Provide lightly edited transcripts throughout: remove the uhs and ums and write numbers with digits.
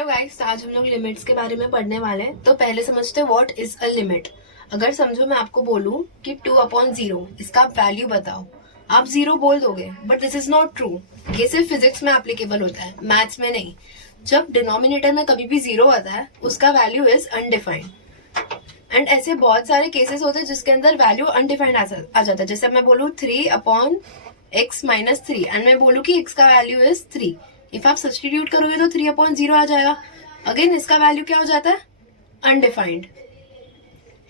Hello guys, आज हम लोग लिमिट्स के बारे में पढ़ने वाले हैं। तो पहले समझते हैं व्हाट इज अ लिमिट। अगर समझो मैं आपको बोलूं कि 2/0 इसका आप वैल्यू बताओ, आप 0 बोल दोगे, but this is not true. ये सिर्फ फिजिक्स में एप्लीकेबल होता है, मैथ्स में नहीं। जब डिनोमिनेटर में कभी भी 0 आता है, उसका वैल्यू इज अनडिफाइंड। एंड ऐसे बहुत सारे केसेस होते हैं जिसके अंदर वैल्यू अनडिफाइंड आ जाता है। जैसे मैं बोलूँ 3/x-3 एंड मैं बोलूँ कि x का वैल्यू इज 3। इफ आप सब्सटीट्यूट करोगे तो 3/0 आ जाएगा। अगेन इसका वैल्यू क्या हो जाता है? अनडिफाइंड।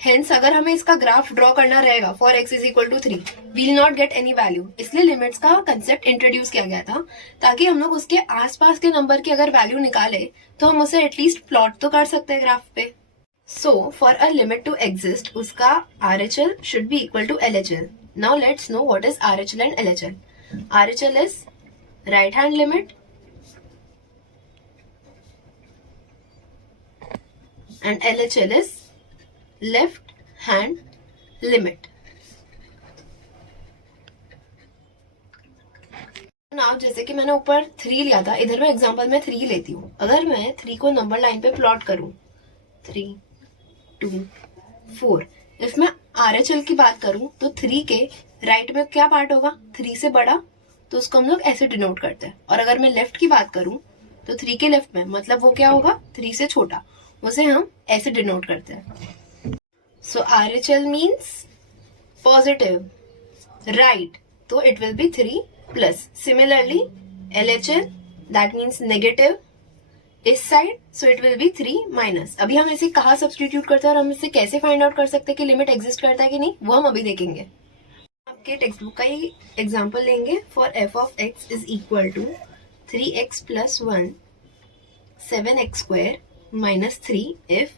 हेंस अगर हमें इसका ग्राफ ड्रॉ करना रहेगा for x is equal to 3, we will not get any value. इसलिए लिमिट्स का कंसेप्ट इंट्रोड्यूस किया गया था, ताकि हम लोग उसके आसपास के नंबर की अगर वैल्यू निकाले तो हम उसे एटलीस्ट प्लॉट तो कर सकते हैं ग्राफ पे। So, for a limit to exist, उसका RHL should be equal to LHL. Now let's know what is RHL and LHL. RHL is right hand limit and LHL is left hand limit. Now जैसे कि मैंने ऊपर 3 लिया था, इधर मैं example में 3 लेती हूँ। अगर मैं 3 को नंबर लाइन पे प्लॉट करूँ, 3, 2, 4, इफ मैं RHL की बात करूं तो 3 के राइट में क्या पार्ट होगा? 3 से बड़ा, तो उसको हम लोग ऐसे डिनोट करते हैं। और अगर मैं लेफ्ट की बात करूं तो 3 के लेफ्ट में मतलब वो क्या होगा? 3 से छोटा, उसे हम ऐसे डिनोट करते हैं। So RHL means positive right, तो it will be 3 plus. Similarly LHL that means negative इस side, so it will be 3 minus. अभी हम इसे कहाँ सब्सटीट्यूट करते हैं और हम इसे कैसे फाइंड आउट कर सकते हैं कि लिमिट एग्जिस्ट करता है कि नहीं, वो हम अभी देखेंगे। आपके टेक्स्ट बुक का ही एग्जांपल लेंगे। For f of x is equal to 3x + 1 7x² - 3 if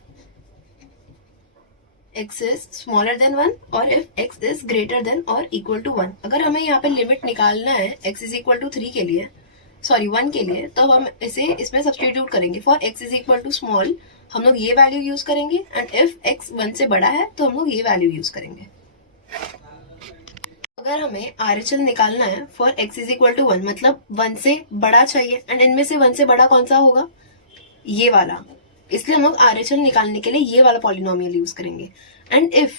x is smaller than 1 और if x is greater than और इक्वल टू 1। अगर हमें यहाँ पे लिमिट निकालना है x इज इक्वल टू 3 के लिए, सॉरी 1 के लिए, तो हम इसे इसमें सब्सटीट्यूट करेंगे। For x is equal to small हम लोग ये वैल्यू यूज करेंगे, एंड इफ x 1 से बड़ा है तो हम लोग ये वैल्यू यूज करेंगे। अगर हमें RHL निकालना है for x is equal to 1, मतलब 1 से बड़ा चाहिए, एंड इनमें से 1 से बड़ा कौन सा होगा? ये वाला। इसलिए हम लोग RHL निकालने के लिए ये वाला पॉलिनोमियल यूज करेंगे। एंड इफ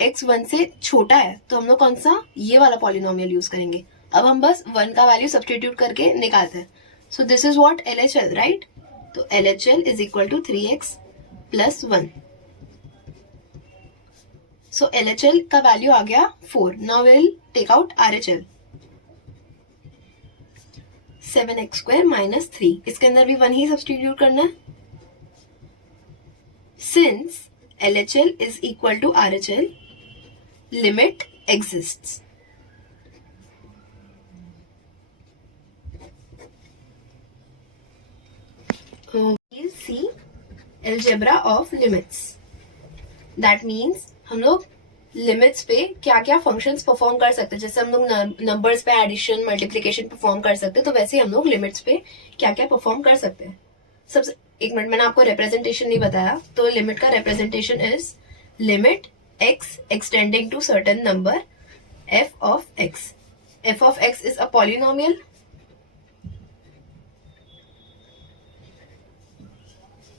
x 1 से छोटा है तो हम लोग कौन सा? ये वाला पॉलिनोमियल यूज करेंगे। अब हम बस 1 का वैल्यू सब्सटीट्यूट करके निकालते हैं। So this is what LHL, right? तो LHL is equal to 3x + 1। So LHL का वैल्यू आ गया 4। Now will take out RHL। 7x² - 3, इसके अंदर भी 1 ही सब्सटीट्यूट करना है। Since LHL is equal to RHL, limit exists. We'll see algebra of limits. That means हम लोग लिमिट्स पे क्या क्या फंक्शंस परफॉर्म कर सकते हैं। जैसे हम लोग नंबर्स पे एडिशन मल्टीप्लिकेशन परफॉर्म कर सकते हैं, तो वैसे हम लोग लिमिट्स पे क्या क्या परफॉर्म कर सकते हैं। सबसे एक मिनट, मैंने आपको रिप्रेजेंटेशन नहीं बताया। तो लिमिट का representation is limit x extending to certain number f of x. f of x is a polynomial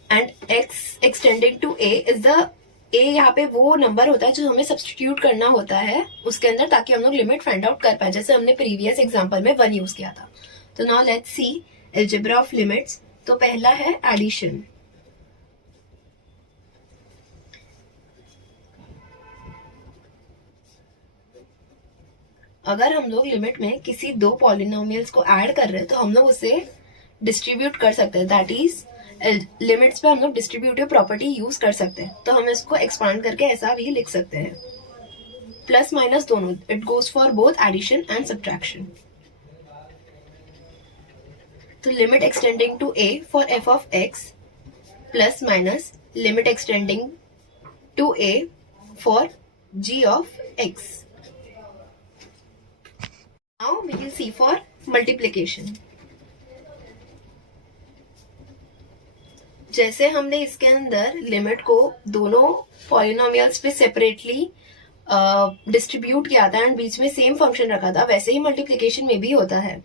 and x extending to a is the a यहाँ पे वो नंबर होता है जो हमें सब्सटीट्यूट करना होता है उसके अंदर, ताकि हम लोग लिमिट फाइंड आउट कर पाए, जैसे हमने प्रीवियस एग्जांपल में 1 यूज किया था। तो now let's see algebra of limits. तो पहला है एडिशन। अगर हम लोग लिमिट में किसी 2 पॉलिनोमियल्स को ऐड कर रहे हैं तो हम लोग उसे डिस्ट्रीब्यूट कर सकते हैं। दैट इज लिमिट्स पे हम लोग डिस्ट्रीब्यूटिव प्रॉपर्टी यूज कर सकते हैं। तो हम इसको एक्सपांड करके ऐसा भी लिख सकते हैं, प्लस माइनस दोनों, it goes for both addition and subtraction. तो limit extending to a for f of x plus minus limit extending to a for g of x. Now we will see for multiplication. जैसे हमने इसके अंदर limit को दोनों polynomials पे separately distribute किया था एंड बीच में सेम फंक्शन रखा था, वैसे ही मल्टीप्लिकेशन में भी होता है।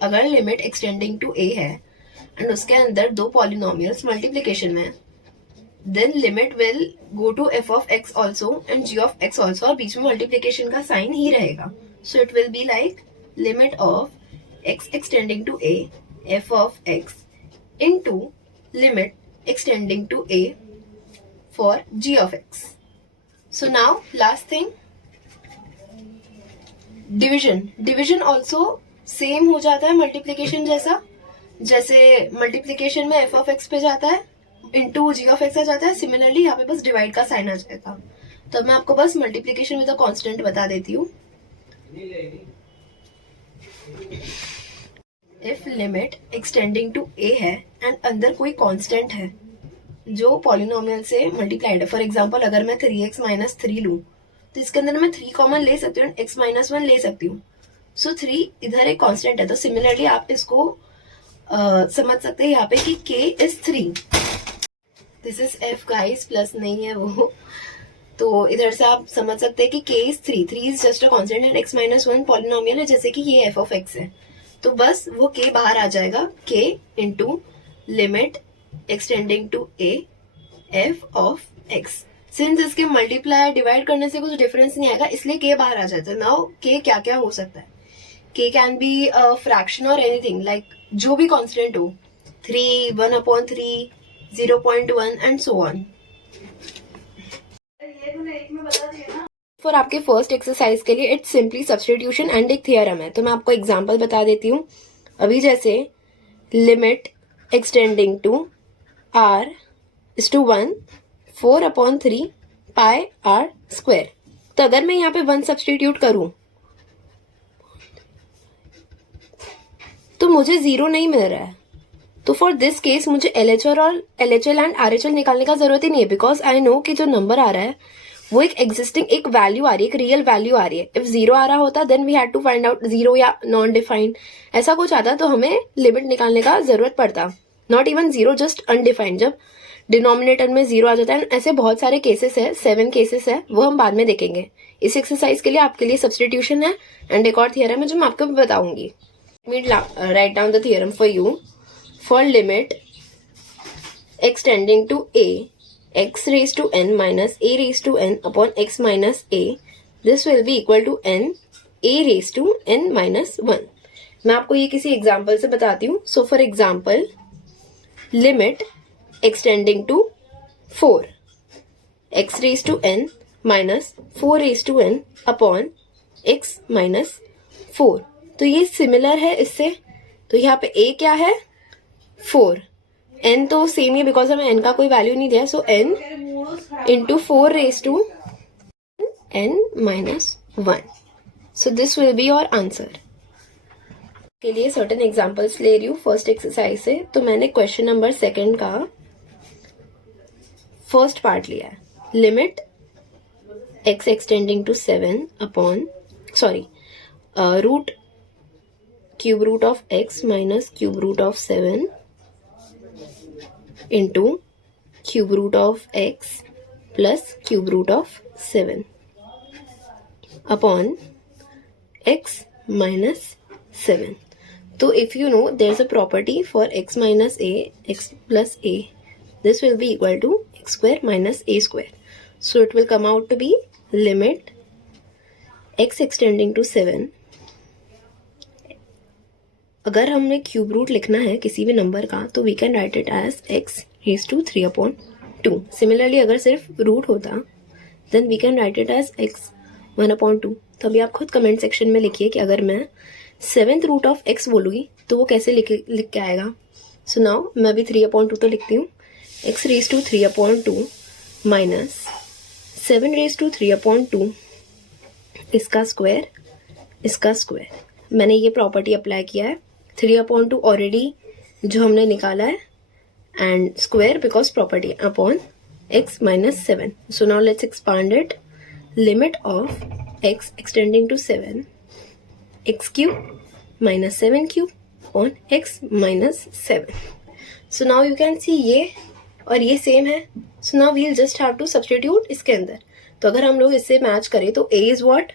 अगर लिमिट एक्सटेंडिंग टू a है एंड उसके अंदर दो पॉलिनोमियल्स मल्टीप्लीकेशन में है, then limit will go to f of x also and g of x also, और बीच में मल्टीप्लीकेशन का साइन ही रहेगा. So it will be like limit of x extending to a f of x into limit extending to a for g of x. So now last thing, division also same हो जाता है multiplication जैसा. जैसे multiplication में f of x पे जाता है into g of x आ जाता है, similarly यहाँ पे बस divide का sign आ जाएगा. तो मैं आपको बस multiplication with a constant बता देती हूँ. इफ लिमिट एक्सटेंडिंग टू ए है एंड अंदर कोई कांस्टेंट है जो पॉलिनोमियल से मल्टीप्लाइड है, फॉर एग्जांपल अगर मैं 3x माइनस 3 लूं तो इसके अंदर मैं 3 कॉमन ले सकती हूँ, x माइनस 1 ले सकती हूँ. सो 3 इधर एक कांस्टेंट है, तो सिमिलरली आप इसको समझ सकते हैं यहाँ पे कि k is 3. This is f guys, plus नहीं है वो. तो इधर से आप समझ सकते हैं कि k is 3 is just a constant and x minus 1 polynomial है, जैसे कि ये f ऑफ x है. तो बस वो k बाहर आ जाएगा, k into limit extending to a f of x. Since इसके मल्टीप्लाई डिवाइड करने से कुछ डिफरेंस नहीं आएगा, इसलिए k बाहर आ जाता है. नाउ k क्या क्या हो सकता है? k can be a fraction और एनीथिंग, लाइक जो भी कांस्टेंट हो, 3, 1/3, 0.1 एंड सो ऑन. फॉर आपके फर्स्ट एक्सरसाइज के लिए इट्स सिंपली सब्स्टिट्यूशन एंड एक थियरम है. तो मैं आपको एग्जांपल बता देती हूँ अभी. जैसे limit extending to r is to 1 4/3 pi r square. तो अगर मैं यहाँ पे 1 सब्स्टिट्यूट करूं तो मुझे 0 नहीं मिल रहा है. तो फॉर दिस केस मुझे LHR और LHL एंड RHL निकालने का जरूरत ही नहीं है, बिकॉज आई नो कि जो नंबर आ रहा है वो एक एग्जिस्टिंग एक वैल्यू आ रही है, एक रियल वैल्यू आ रही है. इफ 0 आ रहा होता then we had to find out 0 या नॉन डिफाइंड, ऐसा कुछ आता तो हमें लिमिट निकालने का जरूरत पड़ता. नॉट इवन 0, जस्ट अनडिफाइंड, जब डिनोमिनेटर में 0 आ जाता है. ऐसे बहुत सारे केसेस है, 7 केसेस है, वो हम बाद में देखेंगे. इस एक्सरसाइज के लिए आपके लिए सब्स्टिट्यूशन है एंड एक और थियरम है जो मैं आपको बताऊंगी. Write down the theorem for you. For limit extending to a x raised to n minus a raised to n upon x minus a, this will be equal to n a raised to n minus 1. मैं आपको ये किसी example से बताती हूँ. So for example limit extending to 4 x raised to n minus 4 raised to n upon x minus 4. तो ये similar है इससे. तो यहाँ पे a क्या है? 4. n तो सेम ही, बिकॉज हमें n का कोई वैल्यू नहीं दिया. So n into 4 raise to n minus 1. So this will be your answer. के लिए सर्टेन एग्जांपल्स ले रही हूँ फर्स्ट एक्सरसाइज से. तो मैंने क्वेश्चन नंबर 2 का फर्स्ट पार्ट लिया है. Limit x extending to 7 upon root cube root of x minus cube root of 7 into cube root of x plus cube root of 7 upon x minus 7. So if you know there's a property for x minus a, x plus a, this will be equal to x square minus a square. So it will come out to be limit x extending to 7. अगर हमने cube root लिखना है किसी भी number का तो we can write it as x raise to 3/2. Similarly अगर सिर्फ रूट होता then we can write it as x 1/2. तो अभी आप खुद कमेंट सेक्शन में लिखिए कि अगर मैं 7th रूट ऑफ x बोलूँगी तो वो कैसे लिख के आएगा. सो नाउ मैं भी 3/2 तो लिखती हूँ. x raise to 3/2 minus 7 raise to 3/2, इसका स्क्वायर. मैंने ये प्रॉपर्टी अप्लाई किया है. 3/2 ऑलरेडी जो हमने निकाला है and square because property upon x minus 7. So now let's expand it. Limit of x extending to 7 x cube minus 7 cube on x minus 7. So now you can see ये और ये same है. So now we'll just have to substitute इसके अंदर. तो अगर हम लोग इससे मैच करें तो a is what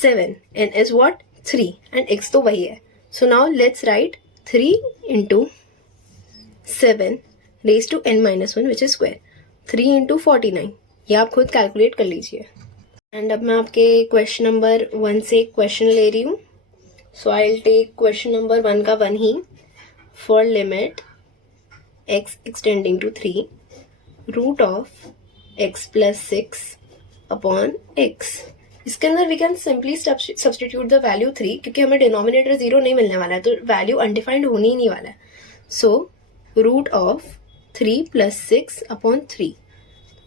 7 and is what 3 and x तो वही है. So now let's write 3 into 7 raise to n minus 1 which is square. 3 into 49. ये आप खुद कैलकुलेट कर लीजिए. एंड अब मैं आपके क्वेश्चन नंबर 1 से क्वेश्चन ले रही हूँ. So I will take question number 1 का 1 ही. For limit x extending to 3 root of x plus 6 upon x. इसके अंदर we can simply substitute the value 3 क्योंकि हमें डिनोमिनेटर 0 नहीं मिलने वाला है तो वैल्यू अनडिफाइंड होनी ही नहीं वाला है. So root of 3 plus 6 upon 3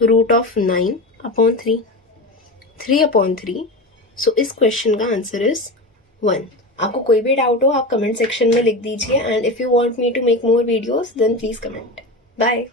root of 9 upon 3 3 upon 3. So इस क्वेश्चन का आंसर इज 1. आपको कोई भी डाउट हो आप कमेंट सेक्शन में लिख दीजिए. And if you want me to make more videos then please comment. Bye.